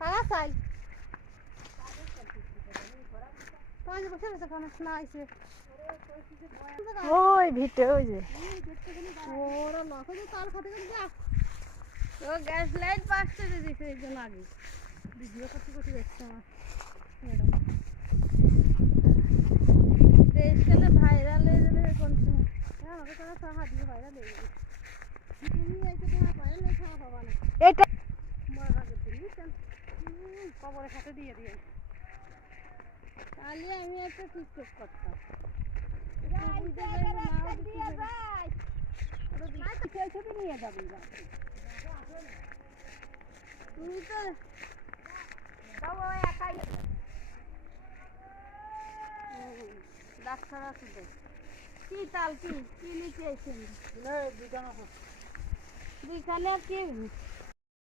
পালা চাই তাই বসে গেছে ফোন না আইছে ওই ভিটে ওই যে ওরা লকে যে তাল খাতে যা ও গ্যাস লাইট পাঁচটা দিয়ে দিছে এই জন্য আগে ভিডিও করতে করতে দেখছে আমার ম্যাডাম দেশ কেন ভাইরাল হয়ে যাবে কোন সময় হ্যাঁ আমাকে তারা সাহা দিয়ে ভাইরাল হয়ে যাবে তুমি এসে তোমার ভাইরাল হয়ে সাহা পাবা না এটা মরা আগে দিলি কেন কবরের সাথে দিয়ে দিয়ে। তাহলে আমি একটা টিকটক করতাম। নিয়ে যাবি তুমি তো ডাক্তার আছে কি তাল কি? কি দুইখানে আর কি?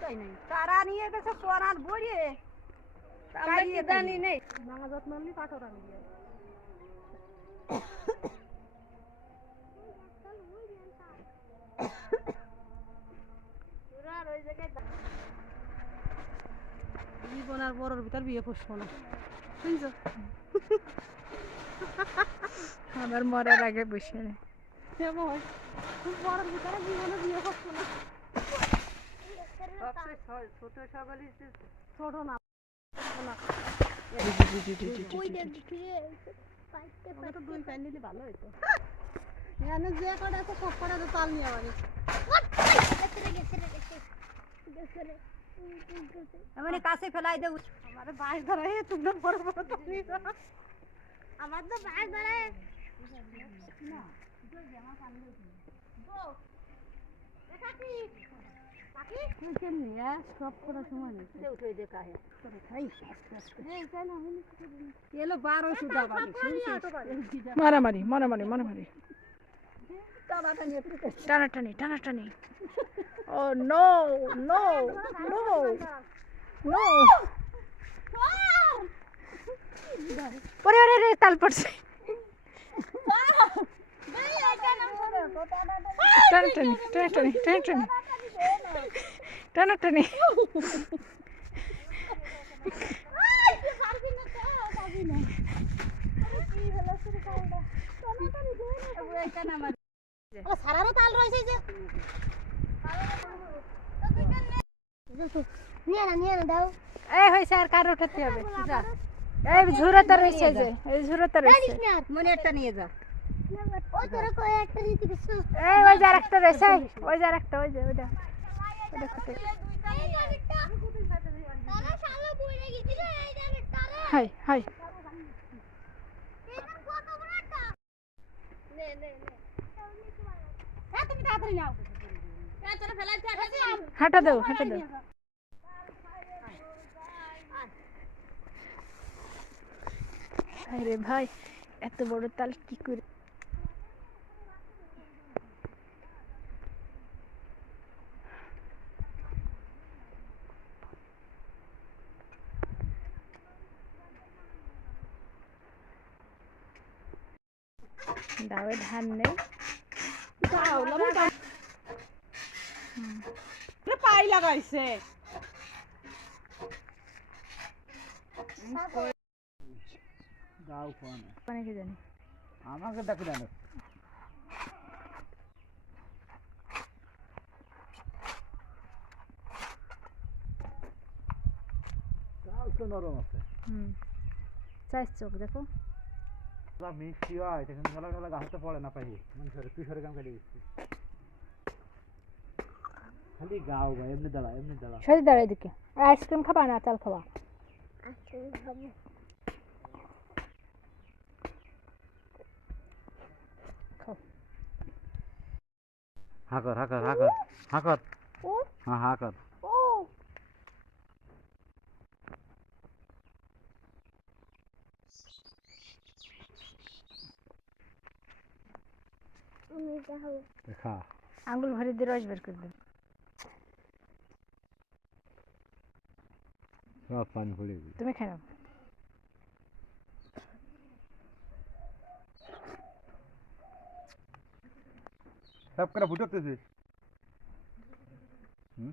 তাই নাই। তারা নিয়ে গেছে কোরআন বড়িয়ে। আমরা জানি নেই। আমি দিয়ে জীবন আর বড়র ভিতর বিয়ে করছ না। শুনছো? আবার মরার আগে বসে। বড়র ভিতরে জীবনে বিয়ে করছ না। ছোট সকালে ছোট না। দুই প্যান নিলে ভালো হইতো। এখানে যে কটা আছে সব কটা তো তাল নিয়ে আবার এমনি কাছে ফেলাই দেব। আমার বাস ধরা হে তুমি বড় বড় তুমি আমার তো বাস ধরা সব করার সময় নেই উঠে দে কাহে খাই এলো বারো সুদা বাড়ি মারামারি মারামারি মারামারি টানাটানি টানাটানি ও নো নো নো নো পরে আরে রে তাল পড়ছে টানাটানি টানাটানি টানাটানি টানাটানি। সারারও তাল রয়েছে যে নিয়ে না নিয়ে না দাও এই হয়েছে আর কার উঠাতে হবে? যা। এই ঝুরাতে রয়েছে যে এই ঝুরাতে রয়েছে মনে একটা নিয়ে যা ওই তোরা কই একটা এই ওই যে আরেকটা রয়েছে ওই যে আরেকটা ওই যে ওইটা? হাই হাই। হাঁটা দাও হাঁটা দাও আরে ভাই এত বড় তাল কি করে দাওয়ে ধান নেই। পাই লাগাইছে। আমাকে ডাকি জানো নরম আছে। হুম। চোখ দেখো। মিষ্টি হয় তখন গলা গলা গাছতে পড়ে না পাই মানুষের কিশোরের কাম কেটে দিচ্ছি। খালি গাও ভাই এমনি দাঁড়া এমনি দাঁড়া। সরি দাঁড়াই দিকে আর আইসক্রিম খাবা না চাল খাবা? হাকর হাকর হাকর হাকর হ্যাঁ হাকর খা আঙ্গুল ভরে দিয়ে রস বের করে দেবে সব পানি তুমি খাই নাও। সব করে ফুটতেছে হুম?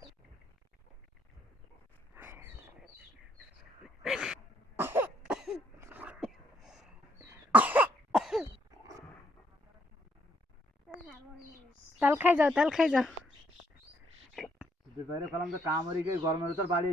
তাল খাই যাও তাল খাই যাও। বাইরে কলাম তো কামড়ি গরমের তোর বাড়ি